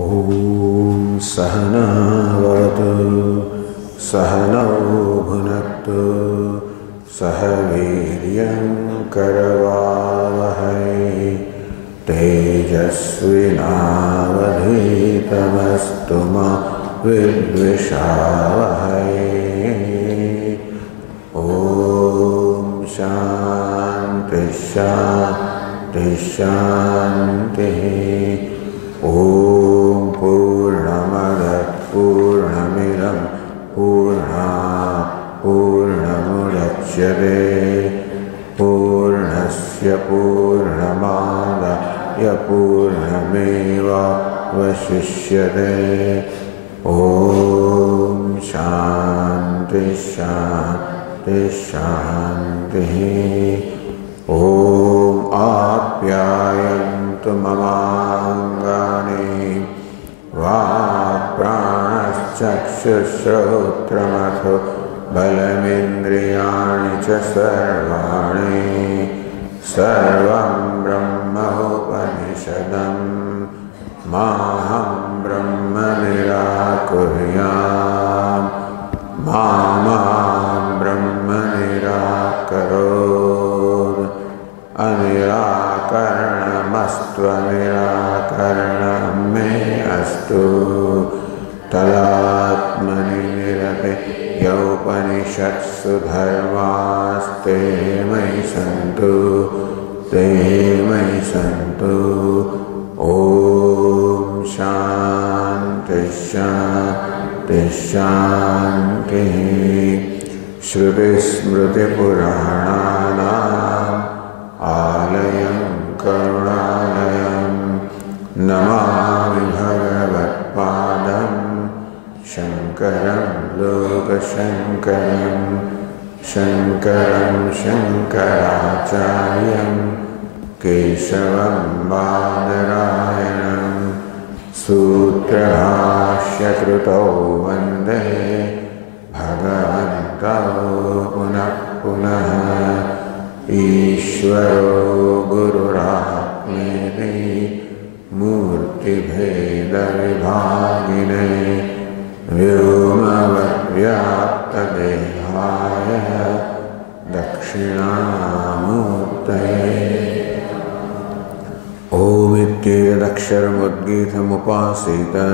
Om Sahanavatu Sahanau Bhunaktu Sahaviryam Karavavahai Tejasvinavadhitamastu ma vidvishavahai. Om Shanti Shanti Shanti. Om Purnamada Purnamidam Purnamudachyate Purnasya Purnamadaya Purnameva Vasishyate. Om Shanti Shanti Shanti. Om Apyayantu Mamangani Vāpranaschakshushrotramatho Balamindriyani cha sarvani Sarvam Brahma Upanishadam Maham Brahma Nirakuryam Mama Brahma Nirakarod Anirakaranamastu Anirakaranam me astu Tadatmani nirate Yaupanishadsu dharmaste mai santu te mai santu. Om Shanti Shanti Shanti. Shruti Smriti Purananam Alayam Karunalayam Namami Bhagavat Padam Shankaram Loka Shankaram Shankaram Shankaracharyam Keshavam Badarayanam Sutra Kruto Vande Bhagavantao Punah Punah Ishvaro Gururātmeti Murti Bheda Vibhagine Vyoma Vyapta Dehaya Dakshinamurtaye. Om Ityeta Daksharamudgitam Upasita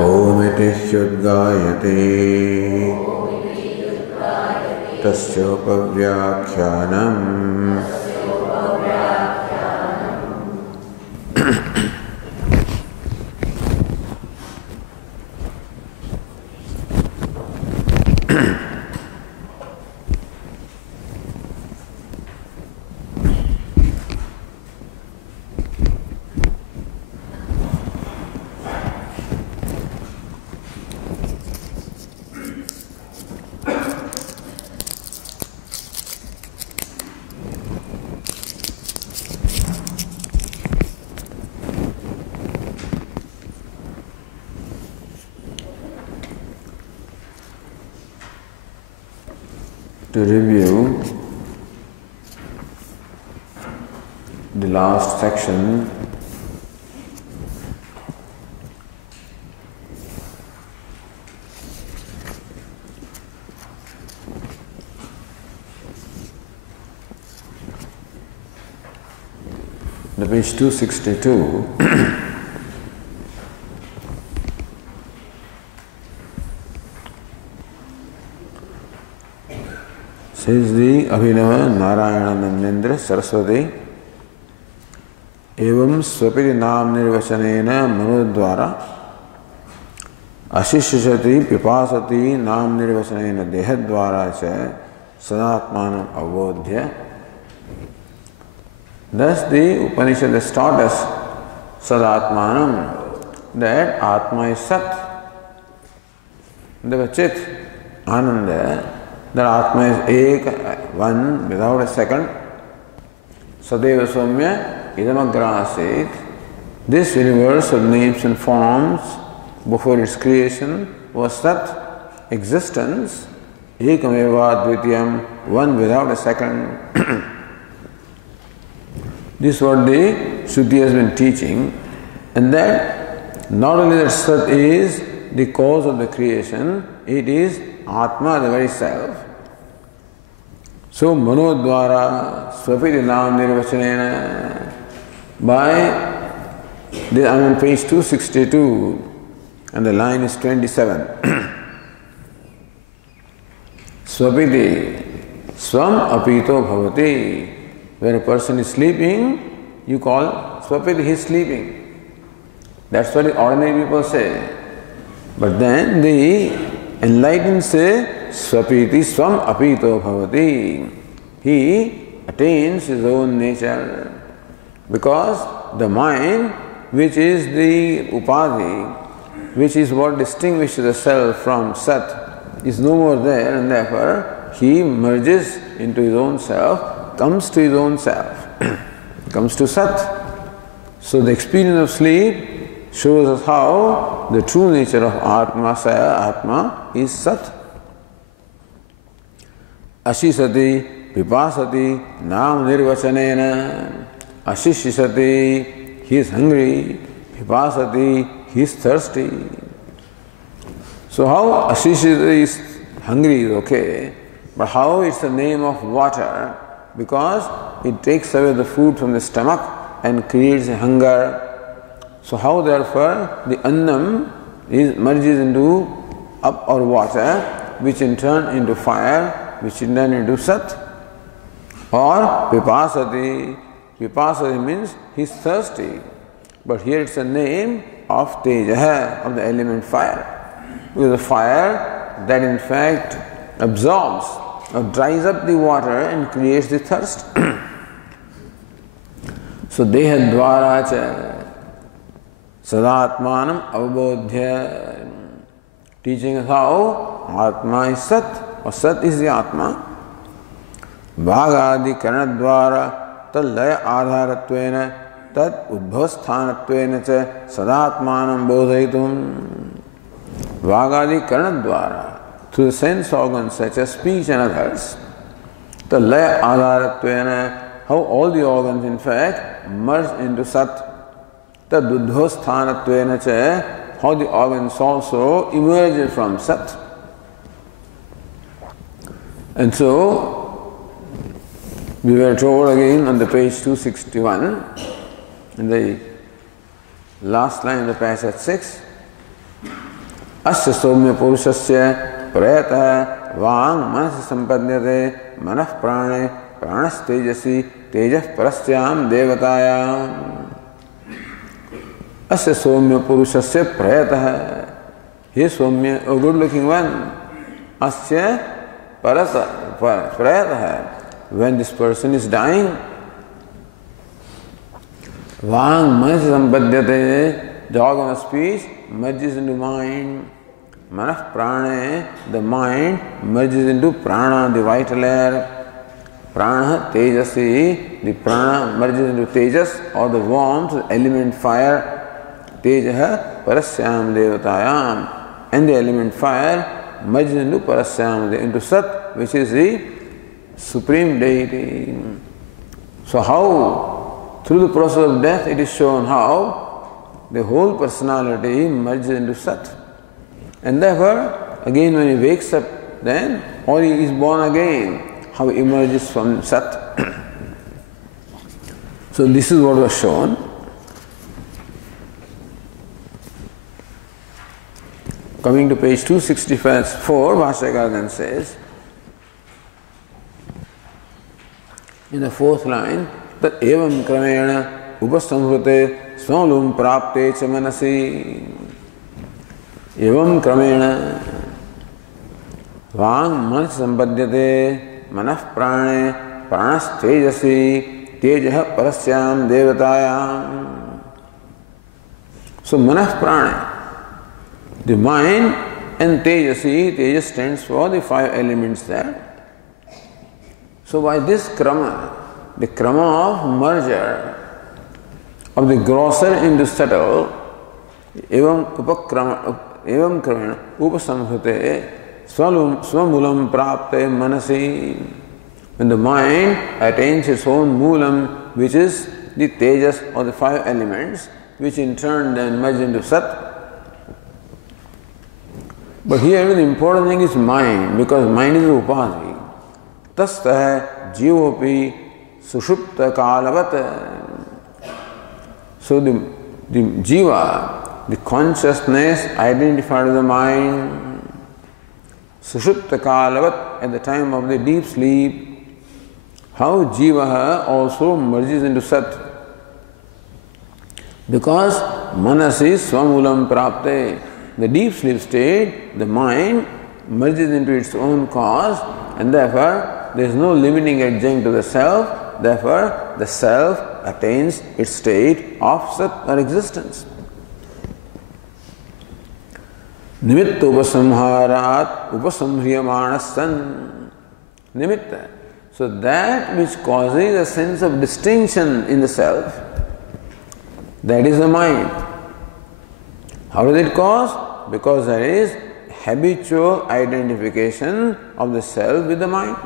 Om iti Hyudgayate Tasyopavyakyanam. To review the last section, the page 262, says the Abhinava Narayananandendra Saraswati Evam Swapiti Nam Nirvachanena Manudvara Ashishashati Pipasati Nam Nirvachanena Dehadvara Cha Sadatmanam Avodhya. Thus the Upanishad has taught us Sadatmanam, that Atma is Sat, the Chit, Ananda, that Atma is Ek, one, without a second. Sadeva Soumya Idamagrasit. This universe of names and forms before its creation was Sat, existence, Ekameva Dvitiyam, one without a second. This is what the Shruti has been teaching, and that not only that Sat is the cause of the creation, it is Atma, the very self. So, Manodvara Swapiti Nam Nirvachanena, I'm on page 262 and the line is 27. Swapiti Swam Apito Bhavati. When a person is sleeping, you call Swapiti, he is sleeping. That's what the ordinary people say. But then the enlightened say Swapiti Swam Apito Bhavati. He attains his own nature. Because the mind, which is the upadhi, which is what distinguishes the self from Sat, is no more there, and therefore he merges into his own self, comes to his own self, comes to Sat. So the experience of sleep shows us how the true nature of Atma is Sat. Ashisati, Pipasati, Nam Nirvachanena. Ashishisati, he is hungry. Pipasati, he is thirsty. So how Ashishisati is hungry is okay, but how it's the name of water? Because it takes away the food from the stomach and creates a hunger. So how therefore the annam merges into up or water, which in turn into fire, which in turn into Sat? Or Pipasati. Pipasati means he is thirsty. But here it's a name of Tejaha, of the element fire. With the fire that in fact absorbs or dries up the water and creates the thirst. So Dehadvara cha Sadatmanam Avabodhya, teaching us how Atma is Sat, or Sat is the Atma. Bhagadi Karanadvara Tallaya Adharatvena Tat Udbhavasthanattvena cha Sadatmanam Bodhaitum. Vagadi Karanadvara, through the sense organs such as speech and others. Tallaya Adharatvena, how all the organs in fact merge into Sat. Tad Udbhavasthanattvena cha, how the organs also emerge from Sat. And so we were told again on the page 261, in the last line of the passage 6, Asya Somya Purushasya Prayata Vang Manasa Sampadhyate Manah Prane Pranas Tejasi Tejah Parasyam Devatayam. Asya Somya Purushasya Prayata. He is Somya, a good looking one. Asya Prayata. When this person is dying, Vang Manasa Sampadhyate, the organ of speech merges into mind. Manah Prane, the mind merges into Prana, the vital air. Prana Tejasi, the Prana merges into Tejas, or the warmth, the element fire. Tejaha Parasyam Devatayam, and the element fire merges into Parasyam, into Sat, which is the Supreme Deity. So how, through the process of death, it is shown how the whole personality merges into Sat. And therefore, again when he wakes up, then, or he is born again, how he emerges from Sat. So this is what was shown. Coming to page 264, Bhashyakara then says, in the fourth line, that evam kramena upasamhrute svalum prapte cha manasi. Evam kramena vang manas sampadhyate manah prane pranas tejasi tejah parasyam devatayam. So manah prane, the mind, and tejasi, tejas stands for the 5 elements there. So by this krama, the krama of merger of the grosser into subtle, evam kramena upasamhrute swamulam prapte manasi. When the mind attains its own moolam, which is the tejas or the 5 elements, which in turn then merge into Sat. But here the important thing is mind, because mind is the upadhi. Tastah jivopi sushupta kalavat. So the jiva, the consciousness identified with the mind, sushupta kalavat, at the time of the deep sleep, how jiva also merges into Sat. Because manas is swamulam prapte. The deep sleep state, the mind merges into its own cause, and therefore there is no limiting adjunct to the self. Therefore, the self attains its state of Sat or existence. Nimitta upasamharat upasamhriyamanas san. Nimitta. So that which causes a sense of distinction in the self, that is the mind. How does it cause? Because there is habitual identification of the self with the mind.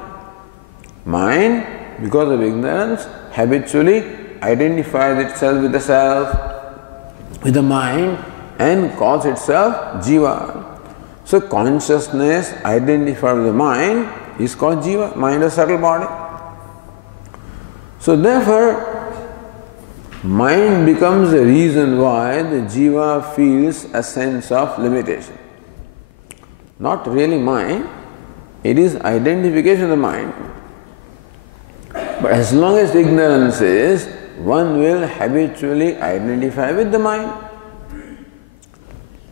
Mind, because of ignorance, habitually identifies itself with the self, with the mind, and calls itself jiva. So consciousness identified with the mind is called jiva, mind or subtle body. So therefore, mind becomes the reason why the jiva feels a sense of limitation. Not really mind, it is identification of the mind. But as long as ignorance is, one will habitually identify with the mind.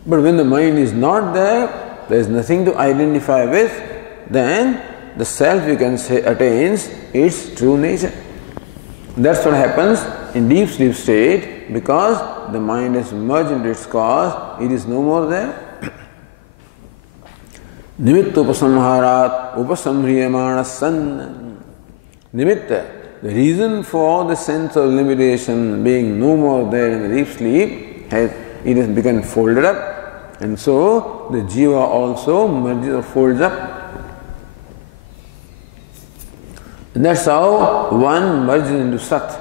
But when the mind is not there, there is nothing to identify with, then the self, you can say, attains its true nature. That's what happens in deep sleep state, because the mind has merged into its cause, it is no more there. Nimitta upasamharat upasamhriyamanas san. Nimitta, the reason for the sense of limitation being no more there in the deep sleep, it has become folded up, and so the jiva also merges or folds up. And that's how one merges into Sat.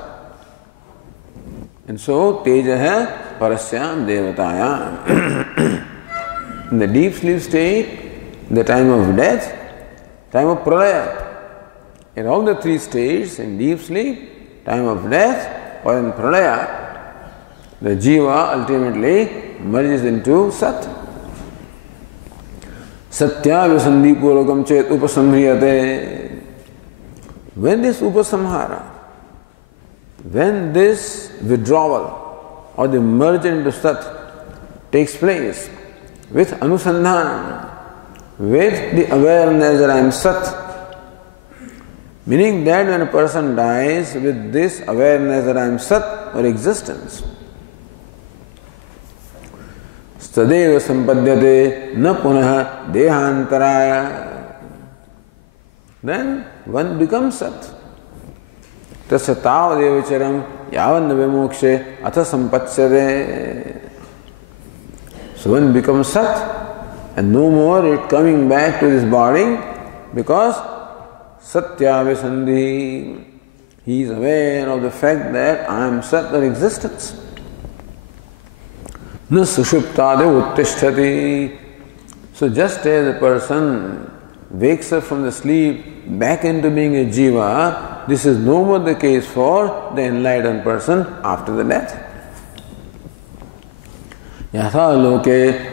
And so, teja hai parasyam devatayam. In the deep sleep state, the time of death, time of pralaya. In all the 3 states, in deep sleep, time of death, or in pralaya, the jiva ultimately merges into Sat. Satya visandhi purvakam chet upasamhriyate. When this upasamhara, when this withdrawal or the merge into Sat takes place with anusandhan, with the awareness that I am Sat, meaning that when a person dies with this awareness that I am Sat or existence, sadeva sampadyate na punah dehantaraya, then one becomes Sat. Tasya tavadevacharam yavanna vimokshe atha sampatsyade. So one becomes Sat, and no more it coming back to this body, because Satya Visandhi, he is aware of the fact that I am Sat or existence. Na sushuptade uttishtati. So just as a person wakes up from the sleep back into being a jiva, this is no more the case for the enlightened person after the death. Yatha loke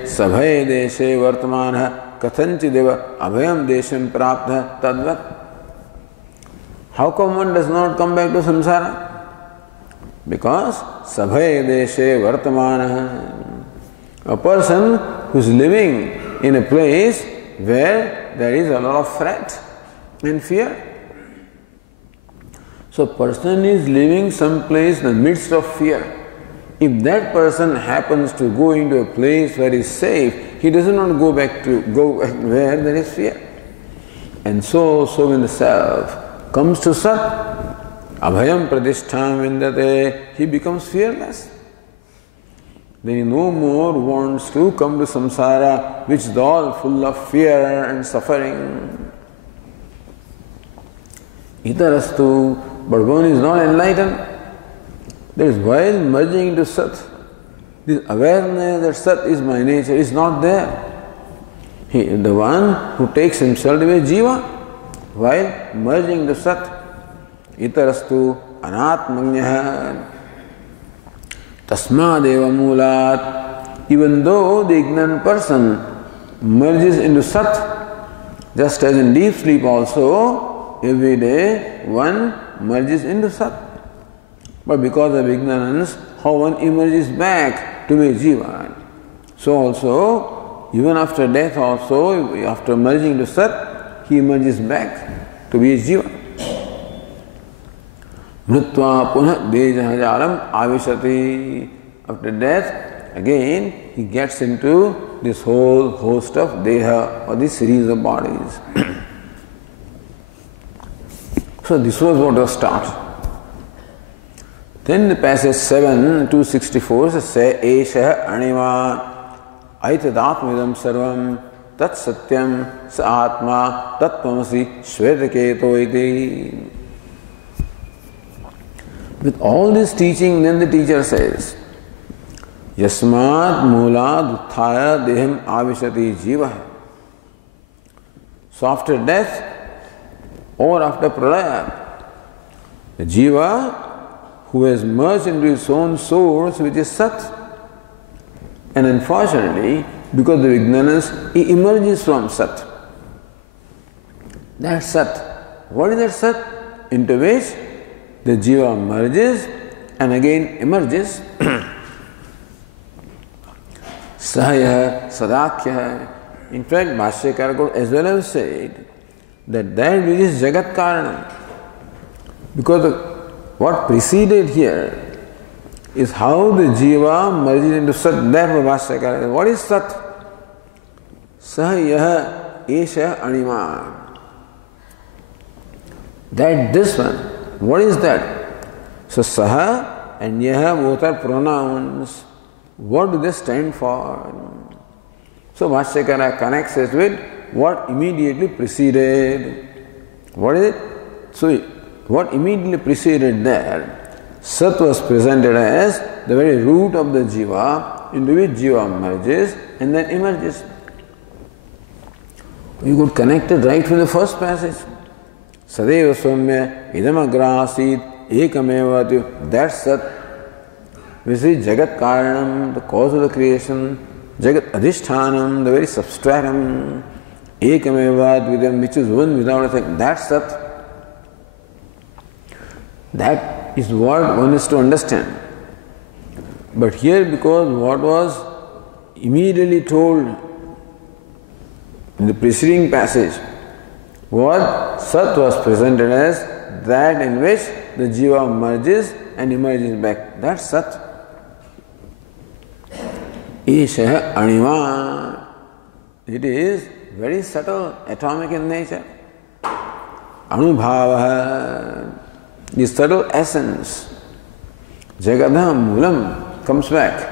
sabhay deshe vartamana kathanchideva abhayam desham praptha tadvat. How come one does not come back to samsara? Because sabhay deshe vartamana, a person who is living in a place where there is a lot of threat and fear. So a person is living someplace in the midst of fear. If that person happens to go into a place where he is safe, he does not go back where there is fear. And so when the self comes to Sat, abhayam pradishtham vindate, he becomes fearless. Then he no more wants to come to samsara, which is all full of fear and suffering. Itarastu, but one is not enlightened. That is, while merging into Sat, this awareness that Sat is my nature is not there. He is the one who takes himself to be a Jiva while merging into Sat. Itarastu anatmanyah tasmadeva mulat. Even though the ignorant person merges into Sat, just as in deep sleep also, every day one merges into Sat. But because of ignorance, how one emerges back to be Jiva. So also, even after death also, after merging into Sat, he emerges back to be Jiva. Mritva punah dejahajaram avishati. After death, again he gets into this whole host of deha, or this series of bodies. So this was what was taught. Then the passage 7, 264 says, Se esha anima aitadatmidam sarvam tat satyam sa atma tattvamasi shvetaketo iti. With all this teaching, then the teacher says, Yasmat mula duthaya deham avishati jiva. So after death or after pralaya, the jiva who has merged into his own source, which is Sat, and unfortunately, because of ignorance, he emerges from Sat. That's Sat. What is that Sat? Into which the jiva merges and again emerges. Sahaya Sadakhya. In fact, Bhashyakara could as well have said that which is Jagat Karanam. Because what preceded here is how the jiva merges into Sat. Therefore, Bhashyakara, what is Sat? Sahaya Esha Anima. That this one, what is that? So Saha and Yaha both are pronouns. What do they stand for? So Bhashyakara connects it with what immediately preceded. What is it? So what immediately preceded there, Sat was presented as the very root of the jiva, into which jiva merges and then emerges. You could connect it right from the first passage. Sadeva Swami idamagrasit ekamevati. That's Sat. Which is Jagat Karanam, the cause of the creation, Jagat Adhishthanam, the very substratum, Ekamevad Vidam, which is one without a thing. That's Sat. That is what one is to understand. But here, because what was immediately told in the preceding passage, what Sat was presented as that in which the jiva merges and emerges back. That's Sat. Esha Anima. It is very subtle, atomic in nature. Anubhava, the subtle essence. Jagadha Moolam comes back.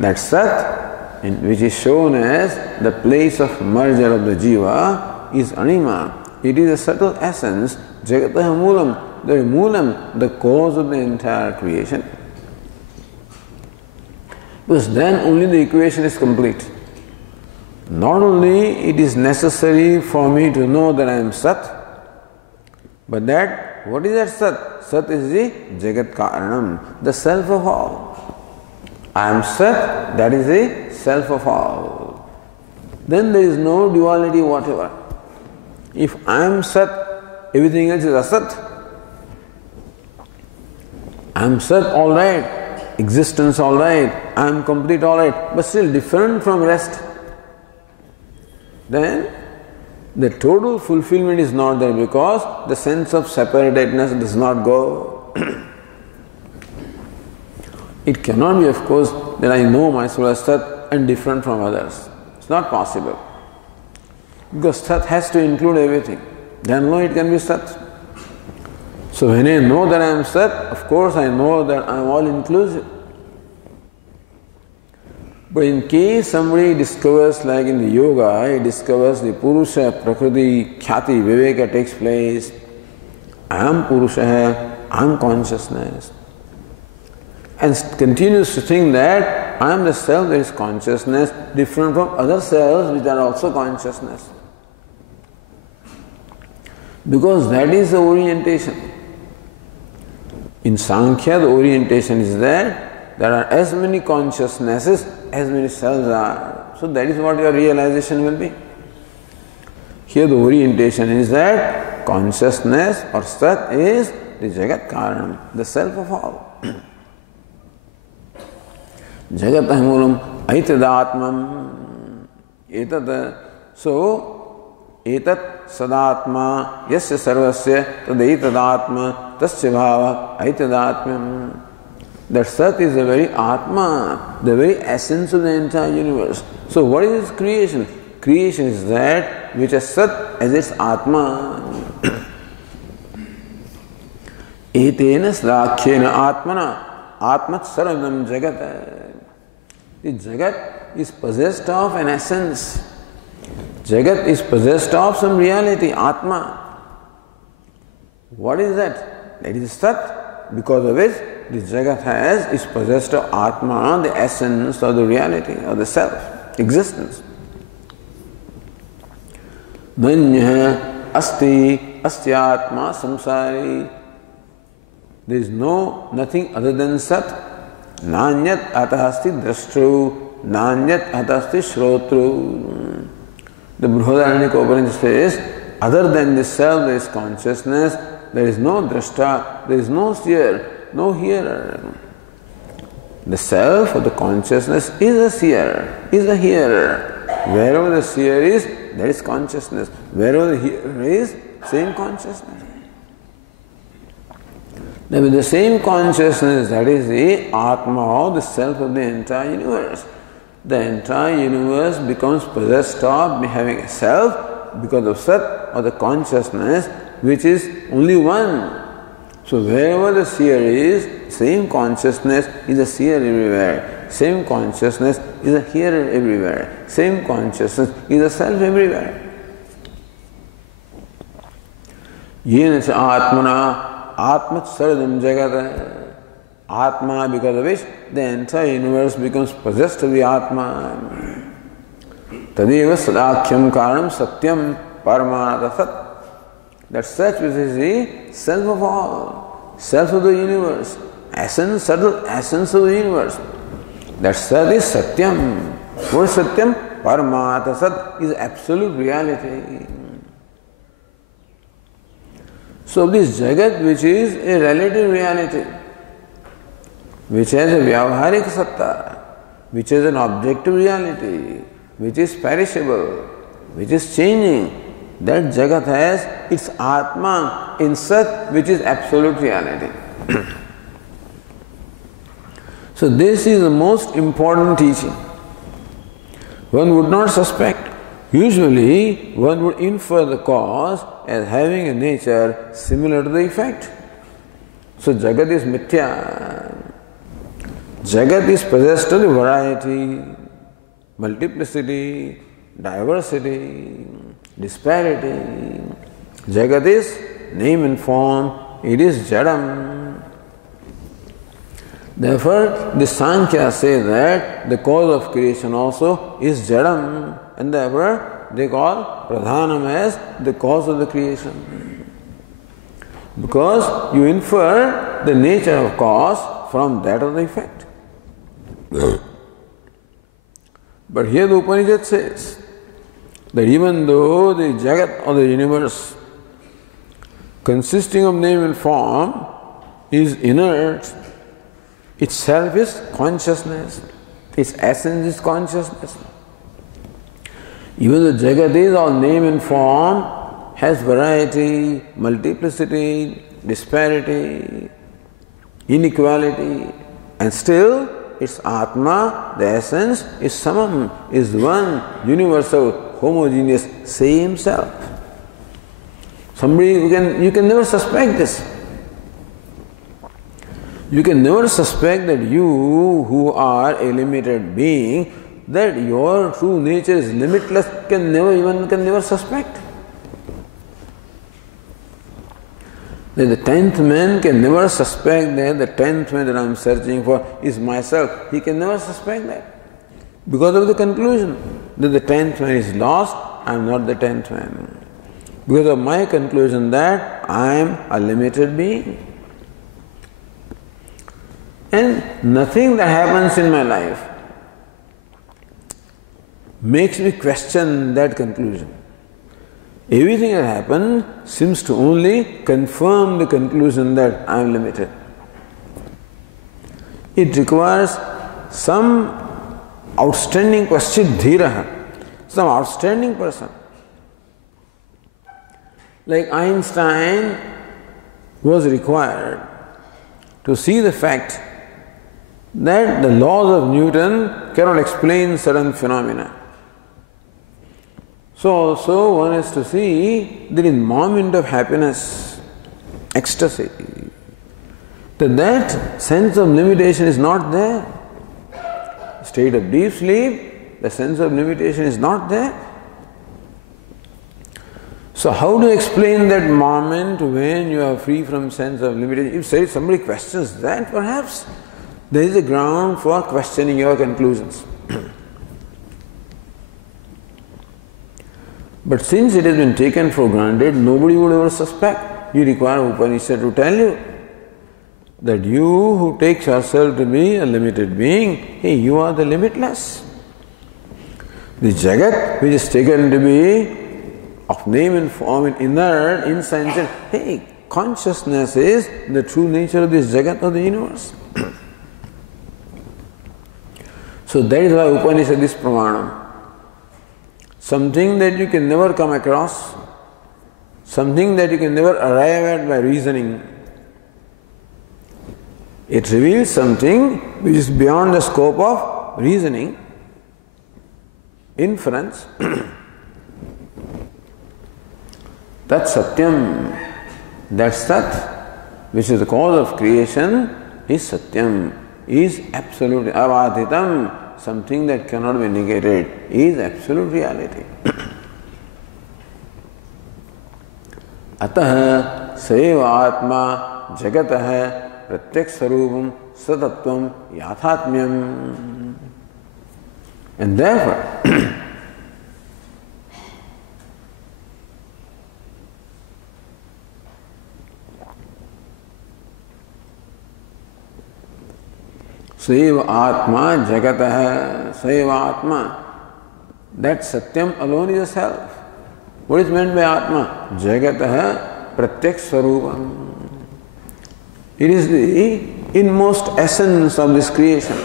That Sat, which is shown as the place of merger of the jiva, is Anima. It is a subtle essence, Jagatah Moolam, the Moolam, the cause of the entire creation. Because then only the equation is complete. Not only it is necessary for me to know that I am Sat, but that, what is that Sat? Sat is the Jagat Karanam, the self of all. I am Sat, that is the self of all. Then there is no duality whatever. If I am Sat, everything else is Asat. I am Sat, all right. Existence, all right. I am complete, all right. But still different from rest. Then the total fulfillment is not there because the sense of separatedness does not go. It cannot be, of course, that I know myself as Sat and different from others. It's not possible. Because Sat has to include everything. Then no, it can be Sat. So when I know that I am Sat, of course I know that I am all inclusive. But in case somebody discovers, like in the yoga, he discovers the Purusha, Prakriti, Khyati, Viveka takes place. I am Purusha, I am consciousness. and continues to think that I am the self that is consciousness, different from other selves which are also consciousness. Because that is the orientation. In Sankhya, the orientation is that there are as many consciousnesses as many selves are. So that is what your realization will be. Here the orientation is that consciousness or Sat is the Jagat Karanam, the self of all. Jagat Ahimulam Aitadatmam Etat. So, Etat Sadatma Yasya Sarvasya Tadaitadatma Tasya Bhava Aitadatmam. That Sat is the very Atma, the very essence of the entire universe. So, what is its creation? Creation is that which has Sat as its Atma. Etena Slakhyena Atmana Atmat Saranam Jagat. The Jagat is possessed of an essence. Jagat is possessed of some reality, Atma. What is that? That is Sat, because of which the Jagat is possessed of Atma, the essence or the reality or the self, existence. Manya asti astyatma samsari. There is nothing other than Sat. Nanyat atahasti drashtru, nanyat atahasti shrotru. The Brihadaranyaka Upanishad says, other than the self there is consciousness, there is no drashta, there is no seer, no hearer. The self or the consciousness is a seer, is a hearer. Wherever the seer is, there is consciousness. Wherever the hearer is, same consciousness. Now with the same consciousness, that is the Atma, the self of the entire universe. The entire universe becomes possessed of having a self because of Sat or the consciousness which is only one. So wherever the seer is, same consciousness is a seer everywhere. Same consciousness is a hearer everywhere. Same consciousness is a self everywhere. Yena cha atmana Atmat Saradam Jagat. Atma, because of which the entire universe becomes possessed of the Atma. Tadeva Sadakhyam Karanam Satyam Paramanata Sat. That such which is the self of all, self of the universe, essence, subtle essence of the universe. That Sat is Satyam. What is Satyam? Paramanata Sat is absolute reality. So this Jagat, which is a relative reality, which has a Vyavaharik Satta, which is an objective reality, which is perishable, which is changing, that Jagat has its Atma in Sat, which is absolute reality. So this is the most important teaching. One would not suspect. Usually, one would infer the cause as having a nature similar to the effect. So, Jagat is mithya. Jagat is possessed of the variety, multiplicity, diversity, disparity. Jagat is name and form, it is jadam. Therefore, the Sankhya say that the cause of creation also is jadam. And therefore, they call Pradhanam as the cause of the creation. Because you infer the nature of cause from that of the effect. But here the Upanishad says that even though the Jagat or the universe consisting of name and form is inert, itself is consciousness, its essence is consciousness. Even the Jagat is all name and form, has variety, multiplicity, disparity, inequality, and still its Atma, the essence, is samam, is one, universal, homogeneous, same self. Somebody, you can never suspect this. You can never suspect that you, who are a limited being, that your true nature is limitless, can never suspect. That the 10th man can never suspect that the 10th man that I am searching for is myself. He can never suspect that. Because of the conclusion that the 10th man is lost, I am not the 10th man. Because of my conclusion that I am a limited being. And nothing that happens in my life makes me question that conclusion. Everything that happens seems to only confirm the conclusion that I am limited. It requires some outstanding question, dhiraha, some outstanding person. Like Einstein was required to see the fact that the laws of Newton cannot explain certain phenomena. So also one has to see that in moment of happiness, ecstasy, that sense of limitation is not there. State of deep sleep, the sense of limitation is not there. So how do you explain that moment when you are free from sense of limitation? If somebody questions that, perhaps there is a ground for questioning your conclusions. But since it has been taken for granted, nobody would ever suspect. You require Upanishad to tell you that you who takes yourself to be a limited being, hey, you are the limitless. The Jagat, which is taken to be of name and form and inert, insensate, hey, consciousness is the true nature of this Jagat of the universe. So that is why Upanishad is Pramanam. Something that you can never come across, something that you can never arrive at by reasoning. It reveals something which is beyond the scope of reasoning, inference. That Satyam, that Sat, which is the cause of creation, is Satyam, is absolute, avadhitam, something that cannot be negated, is absolute reality. Atah seva atma jagatah pratyak sarupam satatvam yathatmyam. And therefore, Saiva Atma Jagataha, Saiva Atma. That Satyam alone is a self. What is meant by Atma? Jagataha Pratyak Swarupam. It is the inmost essence of this creation.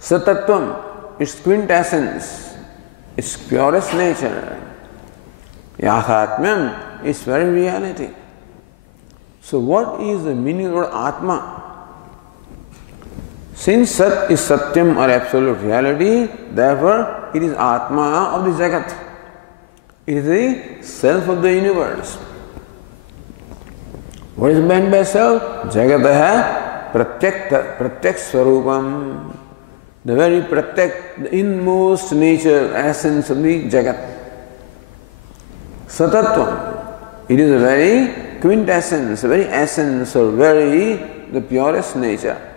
Satatvam, its quintessence, its purest nature. Yathatmyam, its very reality. So what is the meaning of Atma? Since Sat is Satyam or absolute reality, therefore it is Atma of the Jagat. It is the self of the universe. What is meant by self? Jagataha Pratyak Swarupam. The very Pratyak, the inmost nature, essence of the Jagat. Satatvam. It is a very quintessence, a very essence or very the purest nature.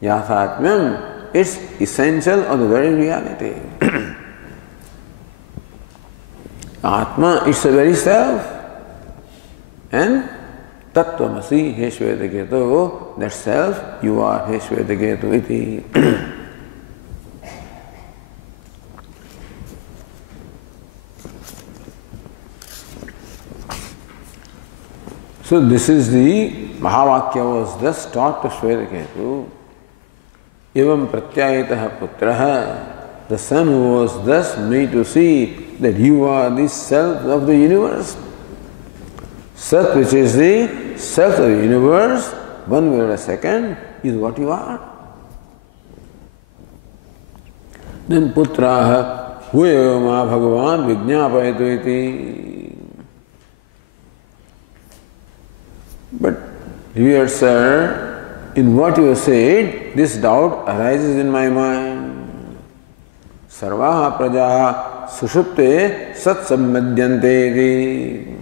Yathatmyam, it's essential of the very reality. Atma, it's the very self. And Tattvamasi Heshvedaketu, that self, you are Heshvedaketu iti. So this is the Mahavakya was thus taught to Shvedaketu. Evam pratyayatah putraha, the son who was thus made to see that you are the self of the universe. Sat, which is the self of the universe, one way or a second, is what you are. Then putraha, huyama bhagavan vijñāpayatu iti. But, revered sir, in what you have said, this doubt arises in my mind. Sarvaha prajaha sushupte sat sammadhyante.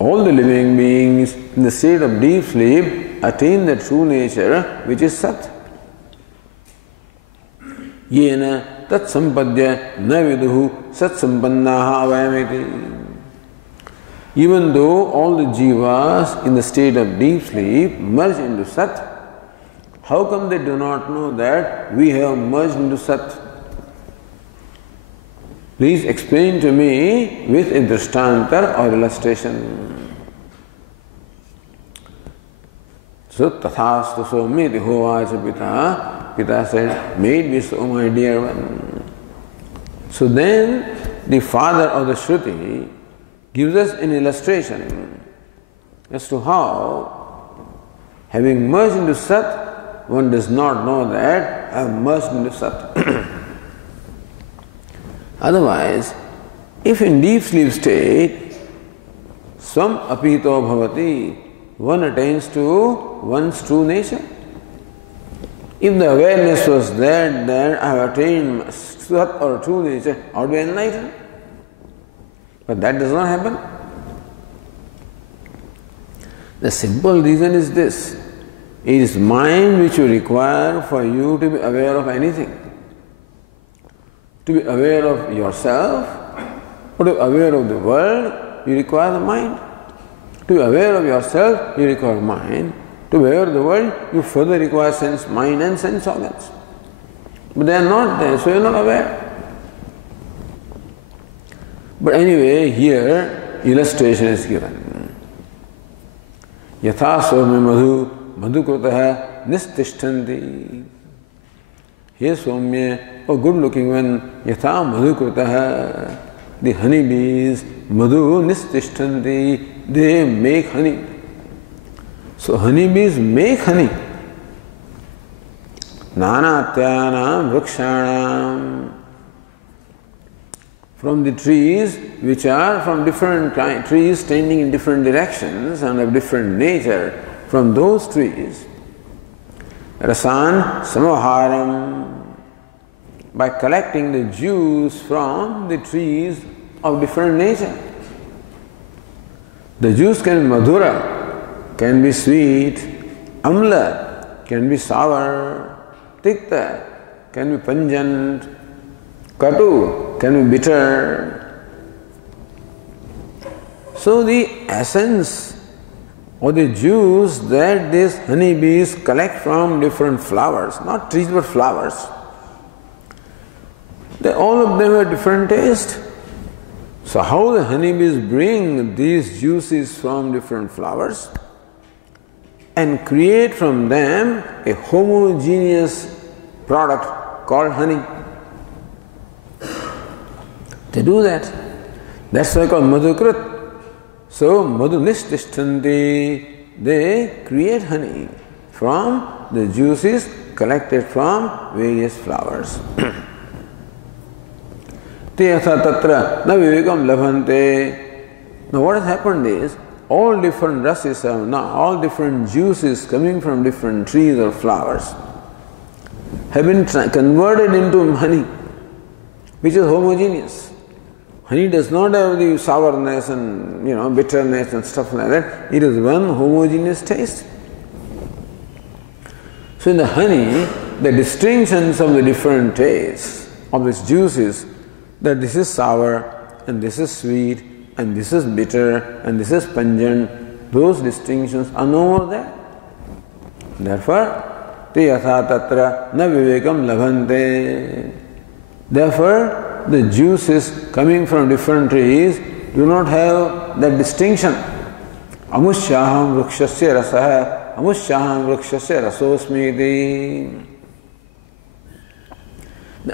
all the living beings in the state of deep sleep attain the true nature which is Sat. Yena tat sampadya na viduhu sat sampannaha avayamiti. Even though all the jivas in the state of deep sleep merge into Sat, how come they do not know that we have merged into Sat? Please explain to me with a drishtantar or illustration. So, tathastu Swami hovacha pita. Pita said, "May it be so, my dear one." So then the father of the Shruti gives us an illustration as to how, having merged into Sat, one does not know that I have merged into Sat. Otherwise, if in deep sleep state, swam apito bhavati, one attains to one's true nature. If the awareness was there that I have attained Sat or true nature, I would be enlightened. But that does not happen. The simple reason is this. It is mind which you require for you to be aware of anything. To be aware of yourself, or to be aware of the world, you require the mind. To be aware of yourself, you require mind. To be aware of the world, you further require sense, mind and sense organs. But they are not there, so you are not aware. But anyway, here illustration is given. Yatha Swami madhukrutaha nistishtanti. Here Swami, a good looking one, Yatha madhukrutaha, the honeybees, madhu nistishtanti, they make honey. So honeybees make honey. Nanatyanam vrikshanam, from the trees which are from different trees tending in different directions and of different nature, from those trees, rasan samavaharam, by collecting the juice from the trees of different nature. The juice can be madhura, can be sweet, amla can be sour, tikta can be pungent, katu can be bitter. So the essence or the juice that these honeybees collect from different flowers, not trees but flowers, all of them have different taste. So how the honeybees bring these juices from different flowers and create from them a homogeneous product called honey. They do that. That's why called madhukrit. So madhu nistishtanti, they create honey from the juices collected from various flowers. Teyatha tatra na vivekam labhante. Now what has happened is, all different rasis are now, all different juices coming from different trees or flowers have been converted into honey, which is homogeneous. Honey does not have the sourness and bitterness and stuff like that. It is one homogeneous taste. So in the honey, the distinctions of the different tastes of these juices, that this is sour and this is sweet and this is bitter and this is pungent, those distinctions are no more there. Therefore, te yatha tatra na vivekam labhante. Therefore, the juices coming from different trees do not have that distinction. Amusyaham vrukshasya rasaha, amusyaham vrukshasya rasosmiti.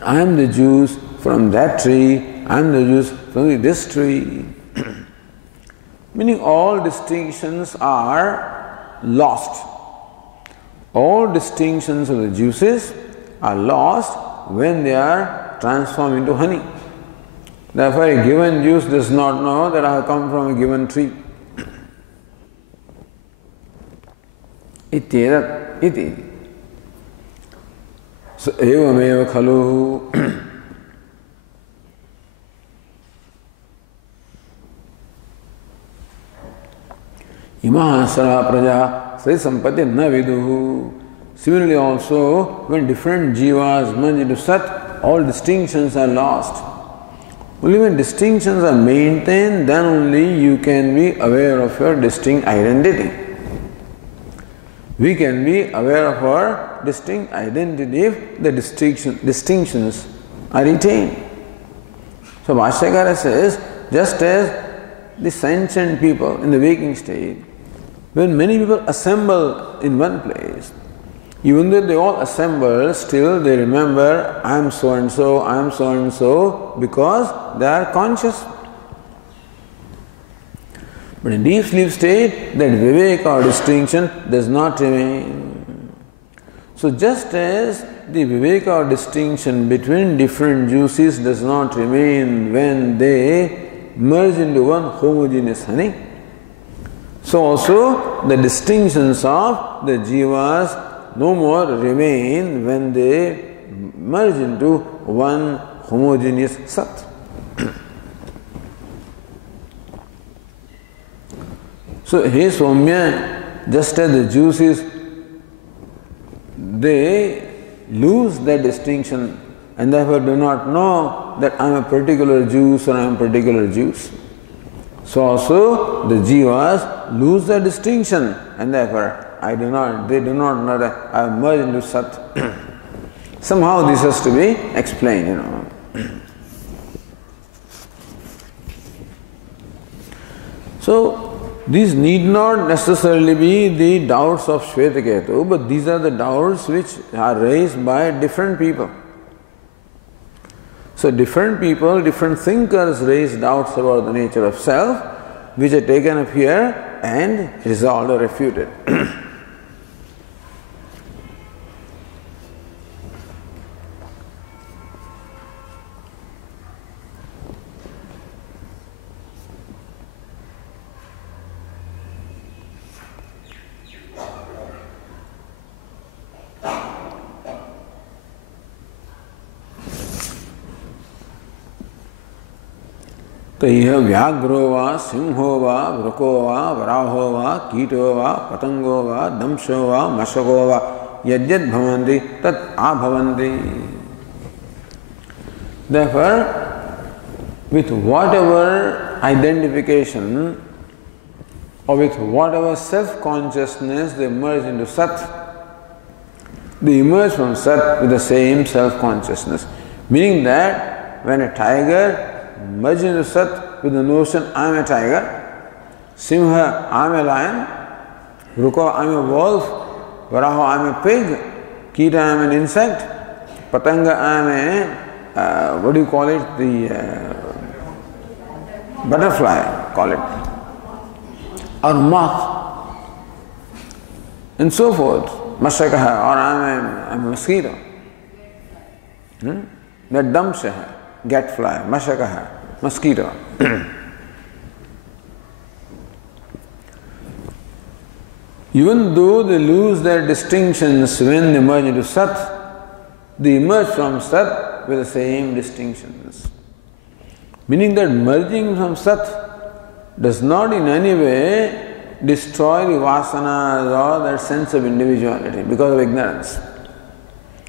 I am the juice from that tree, I am the juice from this tree. Meaning all distinctions are lost. All distinctions of the juices are lost when they are transformed into honey. Therefore, a given juice does not know that I have come from a given tree. Ityedat iti. So evameva khalu. Mahasara praja sri sampati na viduhu. Similarly also, when different jivas merge into Sat, all distinctions are lost. Only when distinctions are maintained, then only you can be aware of your distinct identity. We can be aware of our distinct identity if the distinctions are retained. So Bhashyakara says, just as the sentient people in the waking state, when many people assemble in one place, even though they all assemble, still they remember, I am so and so, I am so and so, because they are conscious. But in deep sleep state, that viveka or distinction does not remain. So just as the viveka or distinction between different juices does not remain when they merge into one homogeneous honey, so also the distinctions of the jivas no more remain when they merge into one homogeneous Sat. So, hey Soumya, just as the juices, they lose their distinction and therefore do not know that I am a particular juice or I am a particular juice. So also the jivas lose their distinction and therefore they do not know that I have merged into Sat. Somehow this has to be explained, So these need not necessarily be the doubts of Shvetaketu, but these are the doubts which are raised by different people. So different people, different thinkers raise doubts about the nature of self, which are taken up here and resolved or refuted. तो यह व्याघ्रो वा सिंहो वा वृको वा वराहो वा कीटो वा पतंगो वा दंशो वा मशको वा यद्यद् भवन्ति तत् आभवन्ति. Therefore, with whatever identification or with whatever self-consciousness they merge into Sat, they emerge from Sat with the same self-consciousness. Meaning that when a tiger merge into Sat with the notion I am a tiger, Simha I am a lion, Ruko I am a wolf, Varaho I am a pig, Kita I am an insect, Patanga I am a what do you call it? The butterfly, call it, or moth, and so forth. Mashakaha, or I am a mosquito. That damshaha, gatfly, mashakaha, mosquito. Even though they lose their distinctions when they merge into Sat, they emerge from Sat with the same distinctions. Meaning that merging from Sat does not in any way destroy the vasanas or that sense of individuality because of ignorance.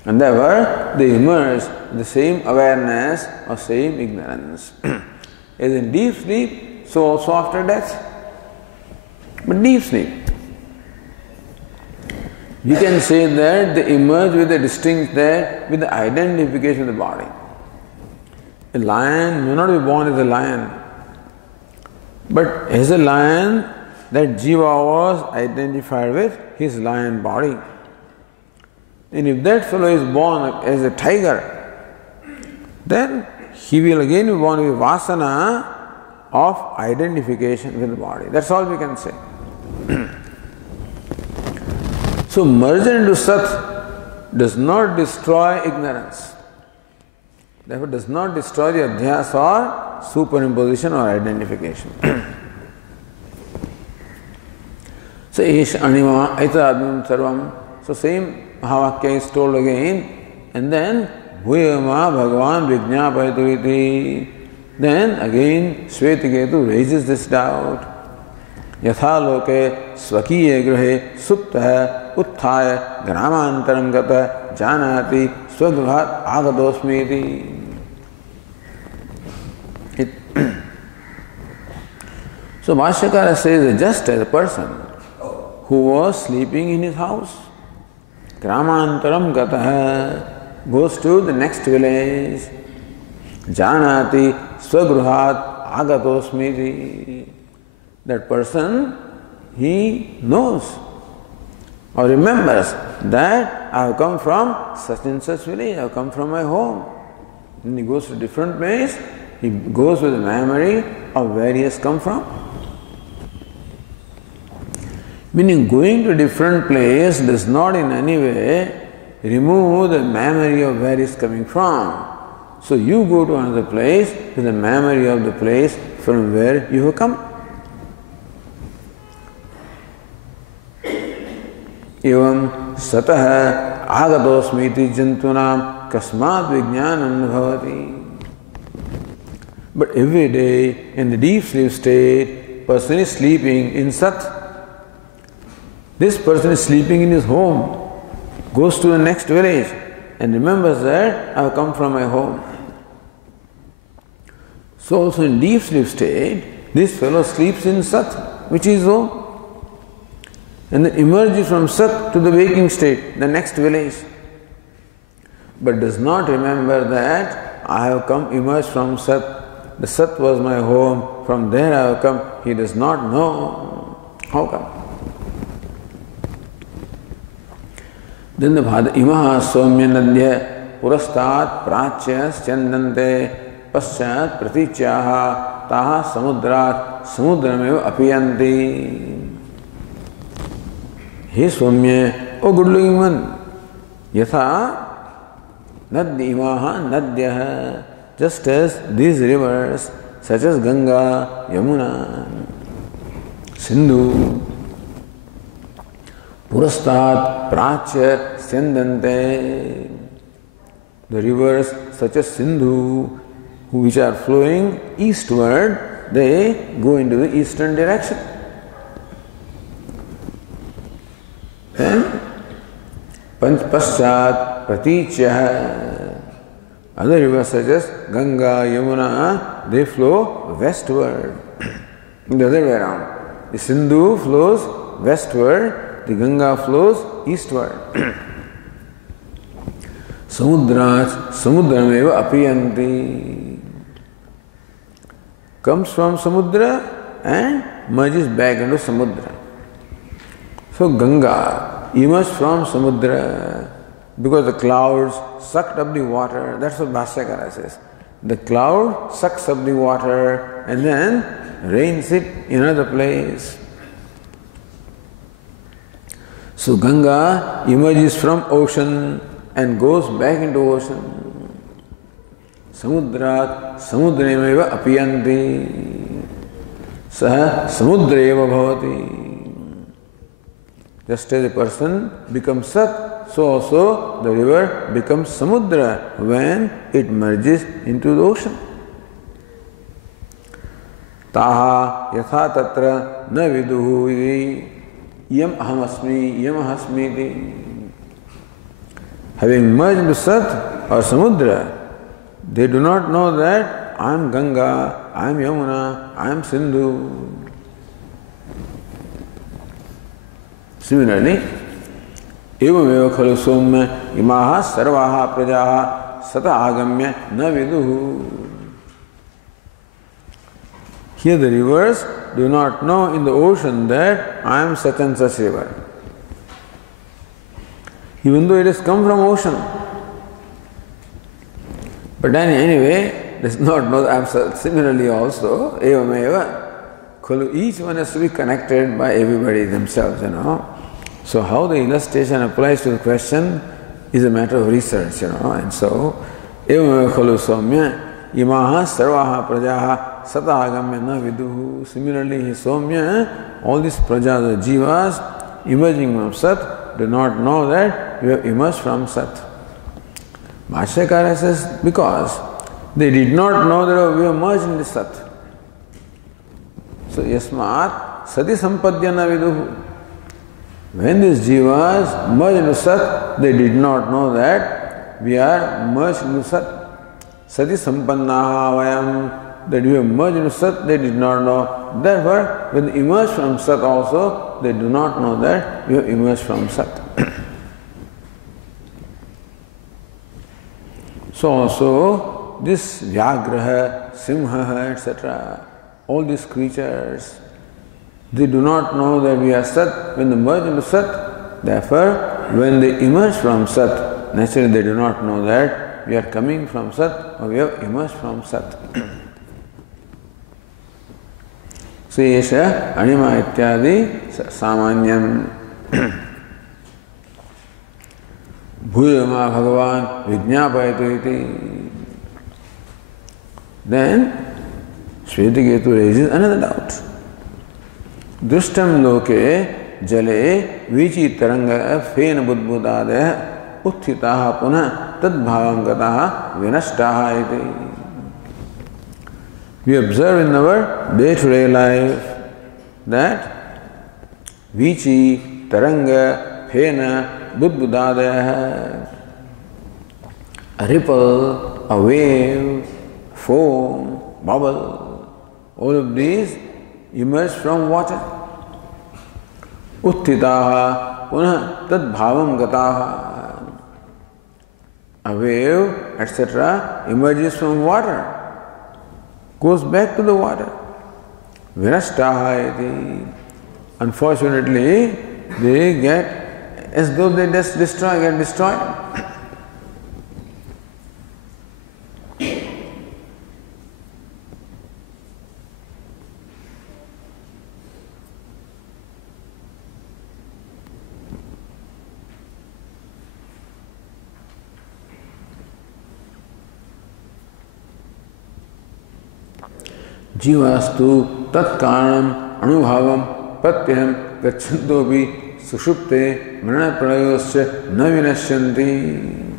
And therefore, they emerge with the same awareness or same ignorance. As in deep sleep, so also after death. But deep sleep, you can say that they emerge with a distinct there, with the identification of the body. A lion may not be born as a lion, but as a lion, that jiva was identified with his lion body. And if that fellow is born as a tiger, then he will again be born with vasana of identification with the body. That's all we can say. So merger into Sat does not destroy ignorance. Therefore does not destroy the adhyas or superimposition or identification. So Ish Anima Aitadmam Sarvam. So same Mahavakya is told again, and then Bhuyama Bhagavan Vijñāpayatu iti. Then again Shvetaketu raises this doubt. यथा लोके स्वकीये गृहे सुप्तः उत्थाय ग्रामांतरं गतः जानाति स्वगृहात् आगतोऽस्मीति. So Bhashyakara says that just as a person who was sleeping in his house, Gramantaram Gataha, goes to the next village, Janati Swagruhat Agatosmiti. That person, he knows or remembers that I have come from such and such village, I have come from my home. When he goes to a different place, he goes with the memory of where he has come from. Meaning, going to a different place does not in any way remove the memory of where he is coming from. So you go to another place with the memory of the place from where you have come. Evam satah agatosmiti jantunam kasmat vijnanam bhavati. But every day in the deep sleep state, person is sleeping in sat. This person is sleeping in his home, goes to the next village and remembers that I have come from my home. So also in deep sleep state, this fellow sleeps in Sat, which is home, and then emerges from Sat to the waking state, the next village, but does not remember that I have come emerged from Sat. The Sat was my home, from there I have come. He does not know. How come? Then the Bhada imaha somya nadya purastat prachya chandante paschat praticyaha taha samudrat samudrameva apiyanti. He Swami, O good looking one, yatha nadya imaha nadyaha, just as these rivers such as Ganga, Yamuna, Sindhu, Purastat, Prachya, Sendante, the rivers such as Sindhu, which are flowing eastward, they go into the eastern direction. Then, Paschat, Praticya, other rivers such as Ganga, Yamuna, they flow westward. The other way around. The Sindhu flows westward, the Ganga flows eastward. Samudrat, samudrameva apiyanti. Comes from Samudra and merges back into Samudra. So Ganga emerged from Samudra because the clouds sucked up the water. That's what Bhashyakara says. The cloud sucks up the water and then rains it in another place. So Ganga emerges from ocean and goes back into ocean. Samudrat samudrameva apiyanti. Saha samudreva bhavati. Just as a person becomes Sat, so also the river becomes Samudra when it merges into the ocean. Taha yatha tatra na viduhu iti. Yam ahamasmi, yam ahasmiti. Having merged into Sat or Samudra, they do not know that I am Ganga, I am Yamuna, I am Sindhu. Similarly, evameva khalu somya imaha sarvaha prajaha sata agamya na viduhu. Here the rivers do not know in the ocean that I am such and such river. Even though it has come from ocean. But then anyway, does not know that I am such. Similarly also, evameva khalu, each one has to be connected by everybody themselves, So how the illustration applies to the question is a matter of research, And so, evameva khalu somya imaha sarvaha prajaha Satagamya na viduhu. Similarly, he Somya, all these prajas, the jivas emerging from Sat, do not know that we have emerged from Sat. Bhashyakara says, because they did not know that we have merged in the Sat. So, yasmat sati sampadhyana viduhu. When these jivas merge into Sat, they did not know that we are merged into Sat. Sati sampannaha vayam, that we have merged into Sat, they did not know. Therefore, when they emerge from Sat also, they do not know that we have emerged from Sat. So also, this Vyagraha, Simha, etc., all these creatures, they do not know that we are Sat when they merge into Sat. Therefore, when they emerge from Sat, naturally they do not know that we are coming from Sat or we have emerged from Sat. So, Yesha, Anima Ityadi, Samanyam, Bhuyama Bhagavan, Vijñāpayatu iti. Then, Shvetaketu raises another doubt. Drishtam loke jale vichi taranga fena budbudadaya utthitaha punah tadbhavangataha vinashtaha iti. We observe in our day-to-day life that vichi taranga fena budbudadaya, a ripple, a wave, foam, bubble, all of these emerge from water. Utthitaha punah tad bhavam gataha. A wave, etc., emerges from water, goes back to the water. Vinashtaha iti. Unfortunately, they get as though they get destroyed. Jivastu tat karanam anubhavam pratyam gachantopi sushupte mrana prayosya na vinashyanti.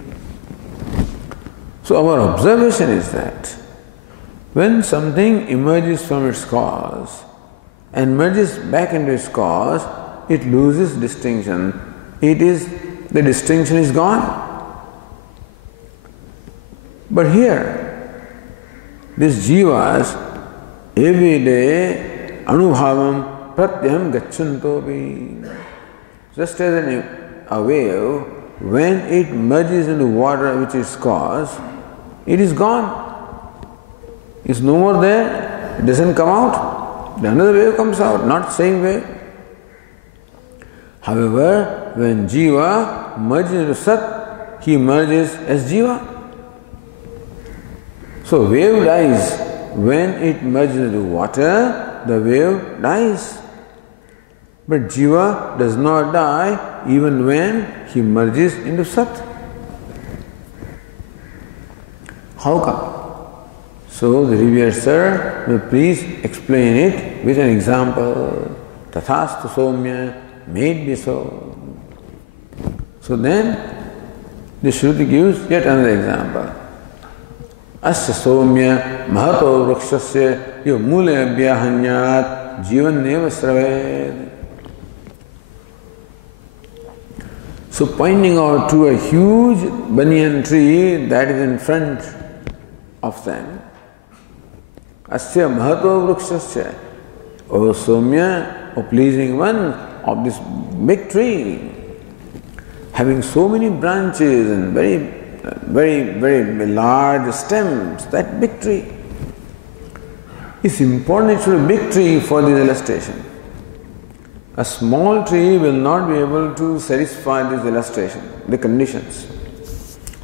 So our observation is that when something emerges from its cause and merges back into its cause, it loses distinction. The distinction is gone. But here, these jivas every day anubhavam pratyam gachantopi. Just as a wave, when it merges into water which is cause, it is gone. It's no more there. It doesn't come out. Then another wave comes out, not same wave. However, when jiva merges into Sat, he merges as jiva. So wave dies. When it merges into water, the wave dies. But jiva does not die even when he merges into Sat. How come? So the revered sir will please explain it with an example. Tathastu somya, may it be so. So then the Shruti gives yet another example. Asya somya mahato vrukshasya yo mule abhyahanyat jivan neva sraved. So pointing out to a huge banyan tree that is in front of them. Asya mahato vrukshasya, O Somya, O pleasing one of this big tree, having so many branches and very large stems, that big tree. It's important to a big tree for this illustration. A small tree will not be able to satisfy this illustration, the conditions.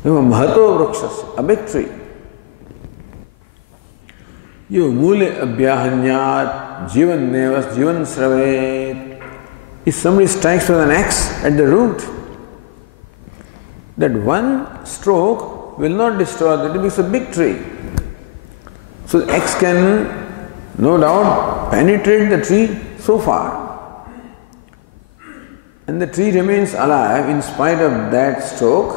Mahato vrukshasya, a big tree. Yo mule abhyahanyat jivan nevas jivan sravet. If somebody strikes with an axe at the root, that one stroke will not destroy that, it is a big tree. So the axe can no doubt penetrate the tree so far. And the tree remains alive in spite of that stroke.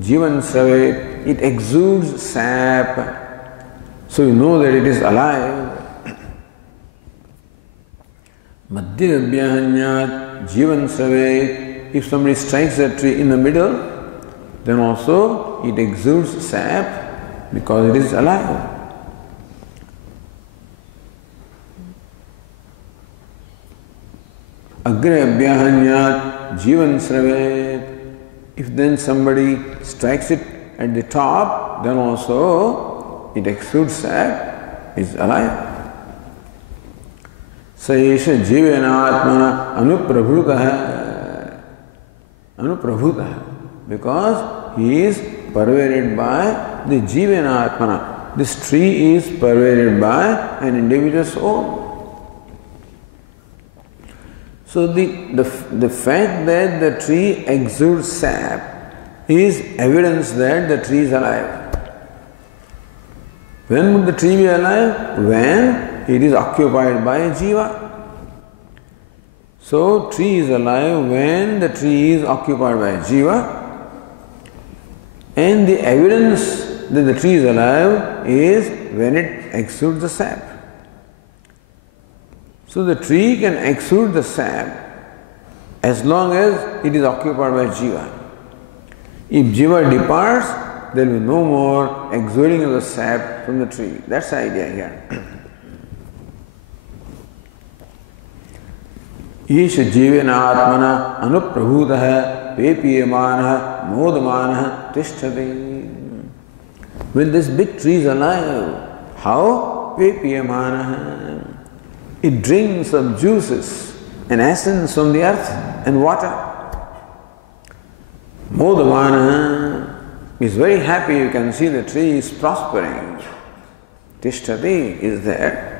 Jivan sravet, it exudes sap. So you know that it is alive. Madhyavyahannyat jivan srave. If somebody strikes that tree in the middle, then also it exudes sap because it is alive. Agrabhyahanyat jivan srave. If then somebody strikes it at the top, then also it exudes sap, is alive. Saesha jivena atmana anuprabhutaha. Anuprabhutaha. Because he is pervaded by the jivena atmana. This tree is pervaded by an individual soul. So the fact that the tree exudes sap is evidence that the tree is alive. When would the tree be alive? When it is occupied by a jiva. So tree is alive when the tree is occupied by a jiva, and the evidence that the tree is alive is when it exudes the sap. So the tree can exude the sap as long as it is occupied by jiva. If jiva departs, there will be no more exuding of the sap from the tree. That's the idea here. Isha jivena atmana anuprabhutaha pepiyamanaha modamanaha tishtati. When this big tree is alive, how? Pepiyamanaha. It drinks of juices and essence from the earth and water. Modamana is very happy. You can see the tree is prospering. Tishtati is there.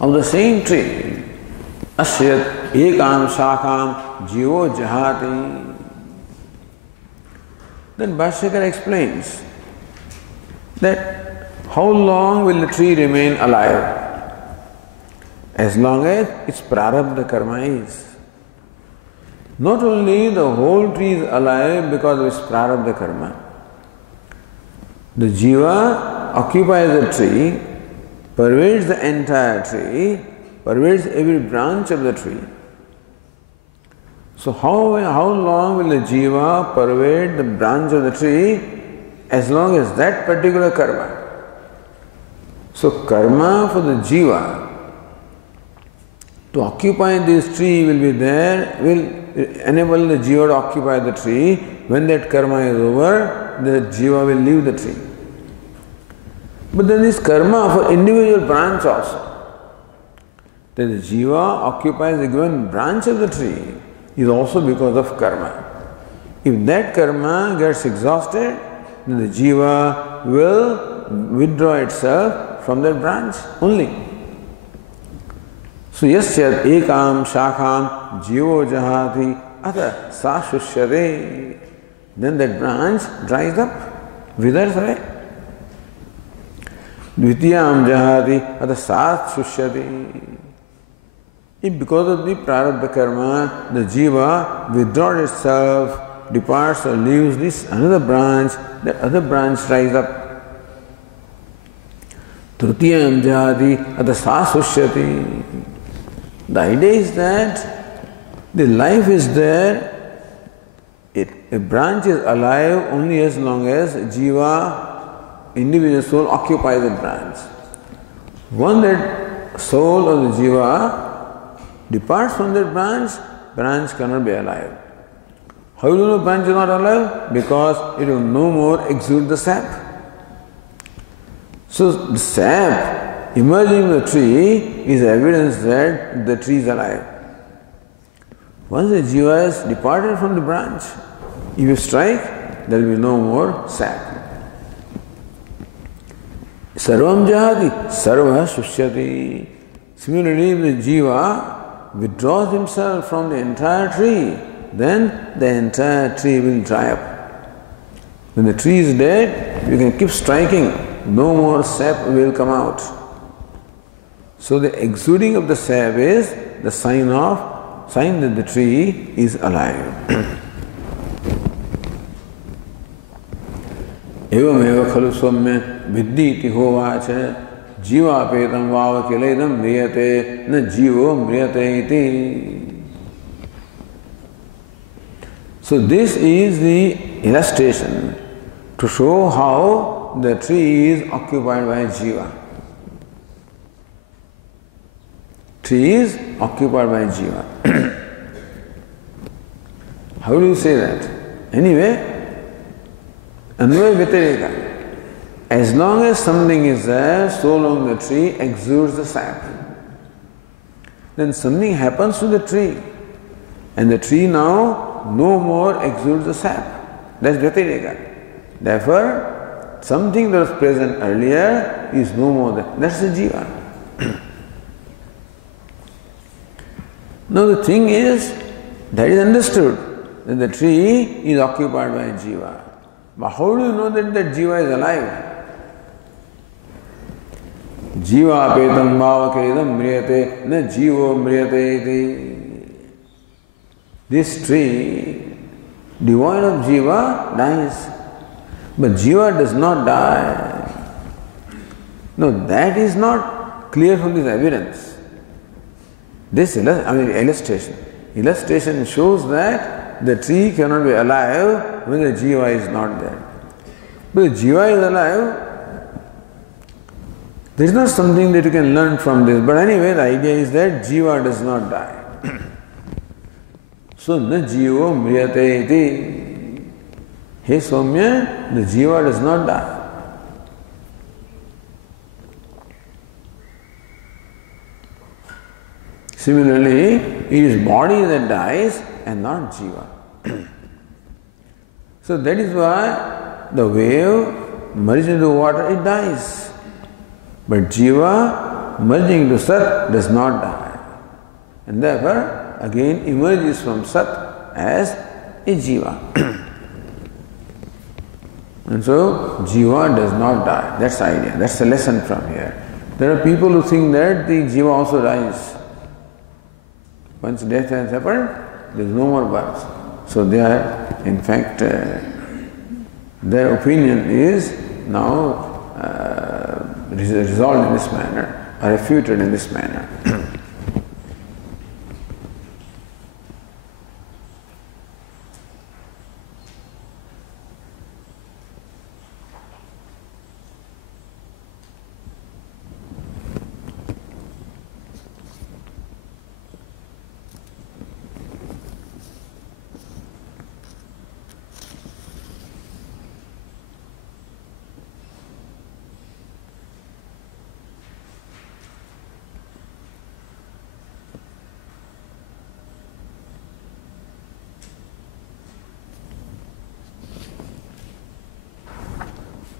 Of the same tree, asyat ekam shakam jivo jahati. Then Bhashyakara explains that how long will the tree remain alive? As long as its prarabdha karma is. Not only the whole tree is alive because of its prarabdha karma, the jiva occupies the tree, pervades the entire tree, pervades every branch of the tree. So how long will the jiva pervade the branch of the tree? As long as that particular karma. So karma for the jiva to occupy this tree will be there, will enable the jiva to occupy the tree. When that karma is over, the jiva will leave the tree. But then this karma for individual branch also, that the jiva occupies a given branch of the tree, is also because of karma. If that karma gets exhausted, then the jiva will withdraw itself from that branch only. So yasyat ekam shakham jivo jahati atha sa shushyate. Then that branch dries up, withers away. Dvitiyam jahati atha sa shushyate. If because of the prarabdha karma, the jiva withdraws itself, departs or leaves this another branch, that other branch dries up. Trutiyam jahati atha sa sushyati. The idea is that the life is there, a branch is alive only as long as jiva, individual soul, occupies the branch. Once that soul of the jiva departs from that branch cannot be alive. How do you know branch is not alive? Because it will no more exude the sap. So the sap emerging from the tree is evidence that the tree is alive. Once the jiva has departed from the branch, if you strike, there will be no more sap. Sarvam jahati, sarva sushyati. Similarly, if the jiva withdraws himself from the entire tree, then the entire tree will dry up. When the tree is dead, you can keep striking, no more sap will come out. So the exuding of the sap is the sign that the tree is alive. Evam eva khalu swamya vidditi hovacha Jivapetam vava kiledam mriyate na jivo mriyate iti. So this is the illustration to show how the tree is occupied by jiva. Tree is occupied by jiva. How do you say that? Anyway, Anvaya Vyatireka. As long as something is there, so long the tree exudes the sap. Then something happens to the tree, and the tree now no more exudes the sap. That's Vyatireka. Therefore, something that was present earlier is no more there. That's the jiva. Now the thing is, that is understood, that the tree is occupied by jiva. But how do you know that that jiva is alive? Jiva petam bhava kedam mriyate na jivo mriyate iti. This tree, devoid of jiva, dies. But jiva does not die. No, that is not clear from this evidence. This illustration. Illustration shows that the tree cannot be alive when the jiva is not there. But the jiva is alive. There is not something that you can learn from this. But anyway, the idea is that jiva does not die. So, na jivo mriyate iti. Hey Soumya, the jiva does not die. Similarly, it is body that dies and not jiva. So that is why the wave merges into water, it dies. But jiva merging into sat does not die. And therefore, again emerges from sat as a jiva. And so, jiva does not die. That's the idea. That's the lesson from here. There are people who think that the jiva also dies. Once death has happened, there is no more birth. So they are, in fact, their opinion is now resolved in this manner, or refuted in this manner.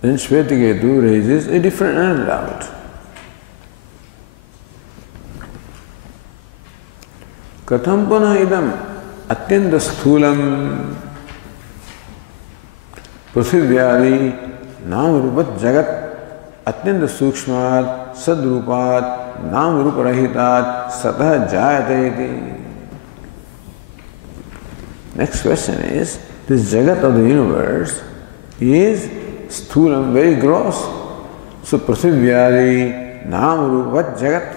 Then Shvetiketu raises a different another doubt. Katham punah idam atyanta sthulam prasivyadi nam rupat jagat atyanta sukshmat sadrupat nam ruparahitat satah jayate iti. Next question is, this jagat of the universe is sthulam, very gross. So prasivyadi nam rupat jagat.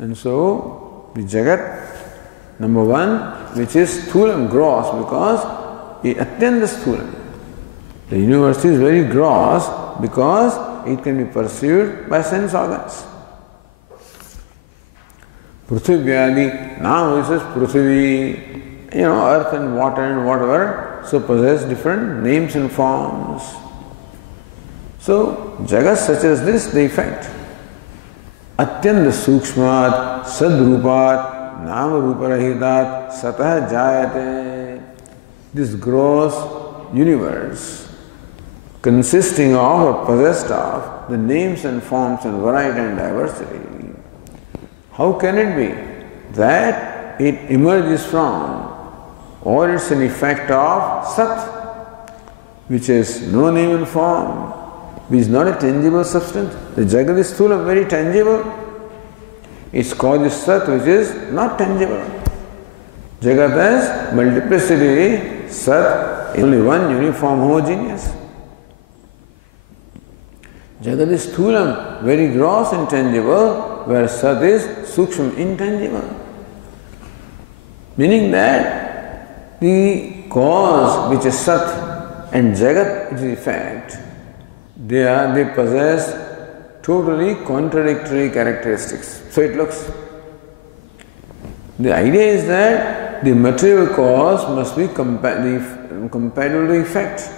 And so the jagat, number one, which is sthulam, gross, because it atyanta sthulam. The universe is very gross because it can be perceived by sense organs. Prasivyadi, now this is Prithvi, earth and water and whatever, so possess different names and forms. So, jagat such as this, the effect. Atyanta sukshmat sadrupat nama ruparahitat satah jayate. This gross universe, consisting of or possessed of the names and forms and variety and diversity, how can it be that it emerges from, or it's an effect of Sat, which is no name and form, which is not a tangible substance? The Jagat is Sthula, very tangible. Its cause is Sat, which is not tangible. Jagat has multiplicity, Sat is only one uniform homogeneous. Jagat is sthulam, very gross, intangible, where Sat is sukshma, intangible. Meaning that the cause which is Sat and Jagat which is effect, they possess totally contradictory characteristics. So it looks. The idea is that the material cause must be compatible to effect,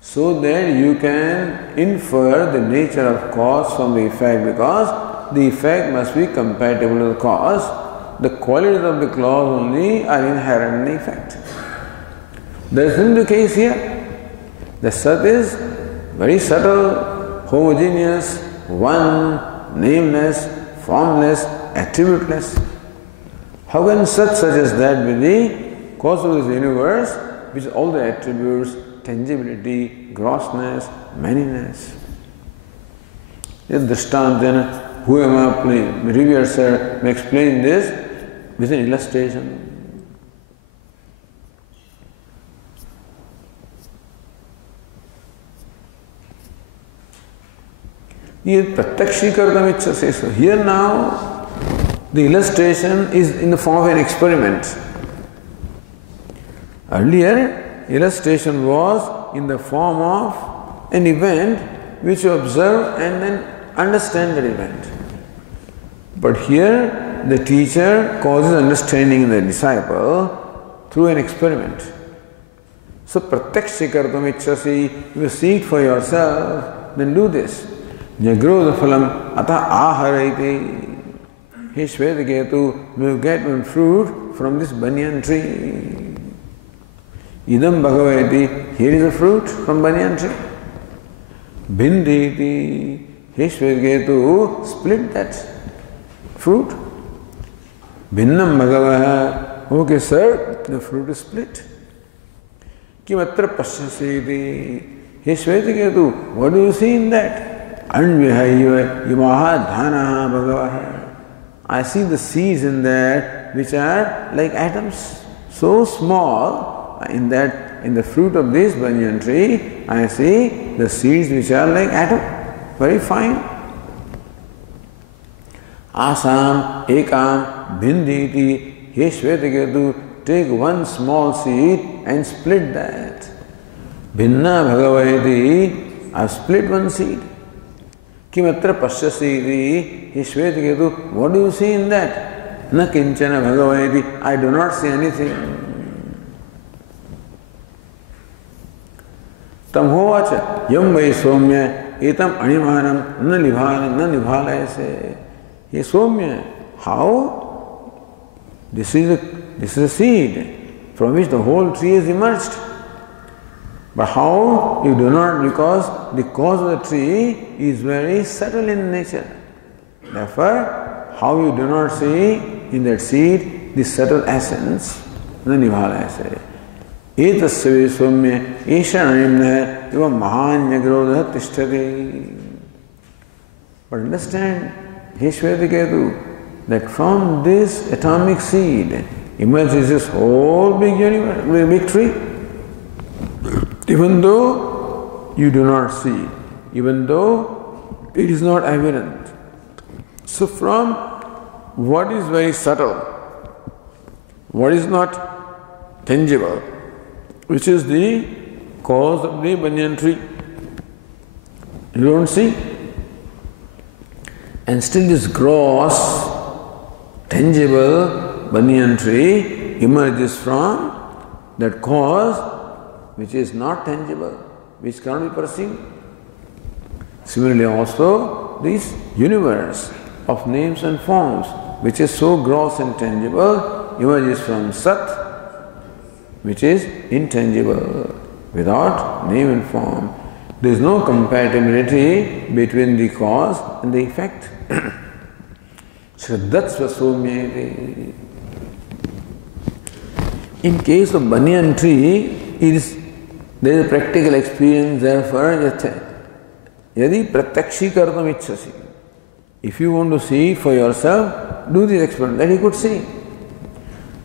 so that you can infer the nature of cause from the effect, because the effect must be compatible to the cause. The qualities of the cause only are inherent in the effect. That is not the case here. The Sat is very subtle, homogeneous, one, nameless, formless, attributeless. How can Sat suggest that with the cause of this universe, which is all the attributes, tangibility, grossness, manyness? This Drishtantana, whoever revered sir may explain this with an illustration. So here now the illustration is in the form of an experiment. Earlier, illustration was in the form of an event which you observe and then understand that event. But here, the teacher causes understanding in the disciple through an experiment. So, pratyakshi kartum ichchasi, if you see it for yourself, then do this. Jagrodha phalam atha aharayati. Hey Shvetaketu, may you get one fruit from this banyan tree. Idam bhagavati, here is a fruit from banyan tree. Bhinditi, hey Shvetaketu, split that fruit. Bhinnam bhagavaha, okay sir, the fruit is split. Kimatra pasyasiti, hey Shvetaketu, what do you see in that? Anvihaiva imaha dhanaha bhagavaha. I see the seeds in that which are like atoms, so small. In the fruit of this banyan tree, I see the seeds which are like atom, very fine. Asam ekam bhinditi, he Shvetaketu, take one small seed and split that. Bhinna bhagavayati, I have split one seed. Kimatra pasyasiti, he Shvetaketu, what do you see in that? Na kinchana bhagavayati, I do not see anything. Tam hovacha, yam vai somya, etam animanam, na nibhalayase. He Somya, how? This is a seed from which the whole tree is emerged. But how? You do not, because the cause of the tree is very subtle in nature. Therefore, how you do not see in that seed the subtle essence, na nibhalayase. Etasya Somya, Eshanimna, eva mahanyagrodha tishtati. But understand, he Shvetaketu, that from this atomic seed emerges this whole big universe, big tree. Even though you do not see, even though it is not evident. So from what is very subtle, what is not tangible, which is the cause of the banyan tree, you don't see. And still this gross, tangible banyan tree emerges from that cause which is not tangible, which cannot be perceived. Similarly also, this universe of names and forms, which is so gross and tangible, emerges from Sat, which is intangible, without name and form. There is no compatibility between the cause and the effect. Shraddhatsva somyeti. In case of banyan tree, there is a practical experience, therefore, yadi pratyakshi kartam ichchasi. If you want to see for yourself, do this experiment, that you could see.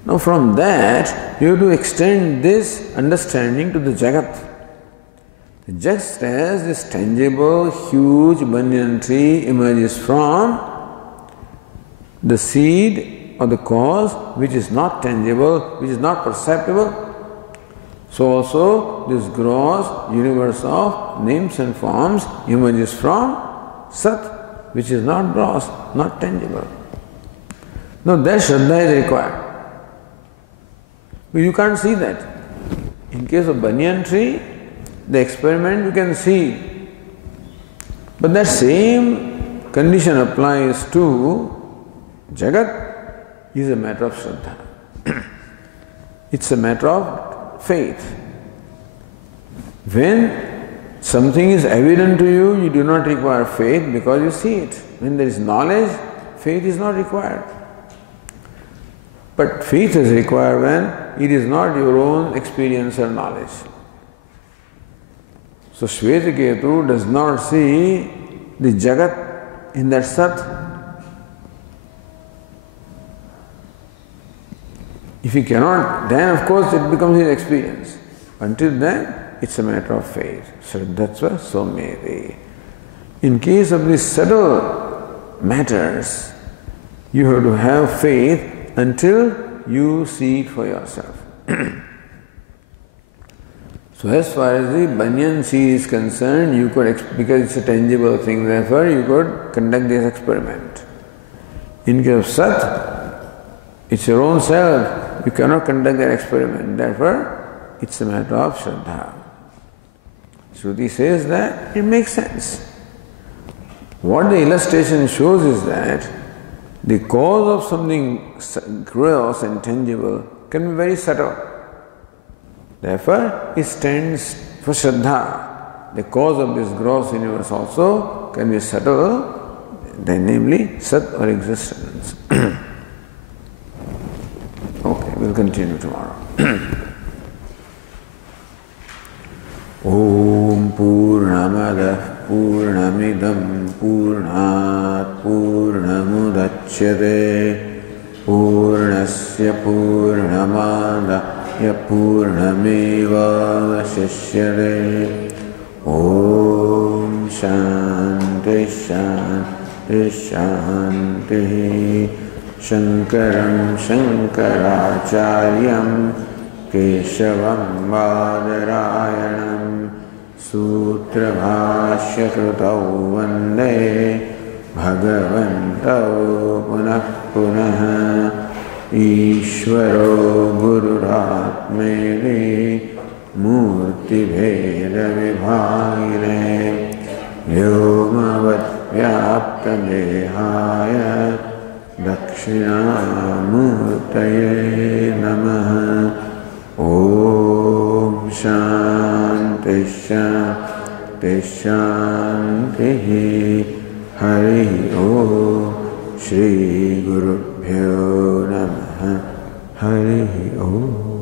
Now from that, you have to extend this understanding to the Jagat. Just as this tangible, huge banyan tree emerges from the seed or the cause which is not tangible, which is not perceptible, so also this gross universe of names and forms emerges from Sat, which is not gross, not tangible. Now there Shraddha is required. But you can't see that. In case of banyan tree, the experiment you can see. But that same condition applies to Jagat, is a matter of Shraddha. It's a matter of faith. When something is evident to you, you do not require faith because you see it. When there is knowledge, faith is not required. But faith is required when it is not your own experience or knowledge. So Shvetaketu does not see the Jagat in that Sat. If he cannot, then of course it becomes his experience. Until then, it's a matter of faith. Shraddhatva someti. In case of these subtle matters, you have to have faith until you see it for yourself. So as far as the banyan seed is concerned, you could, because it's a tangible thing, therefore you could conduct this experiment. In case of Sat, it's your own self, you cannot conduct that experiment, therefore it's a matter of Shraddha. Shruti says that it makes sense. What the illustration shows is that the cause of something gross and tangible can be very subtle. Therefore, it stands for Shraddha. The cause of this gross universe also can be subtle, then namely Sat or existence. Okay, we'll continue tomorrow. Om Purnamada Purnamidam Purnat Purnamudachyate Purnasya Purnamada Purnameva Vashishyate. Om Shanti Shanti Shanti. Shankaram Shankaracharyam Keshavam Badarayanam Sutra Bhashya Krutau Vande Bhagavantau Punah Punah Ishvaro Gururatmeri Murti Veda Vibhagine Vyomavad Vyapta Dehaya Dakshinamurtaye Namaha. Om Shanti Shanti Shanti. Hari Om Shri Gurubhyo Namaha. Hari Om.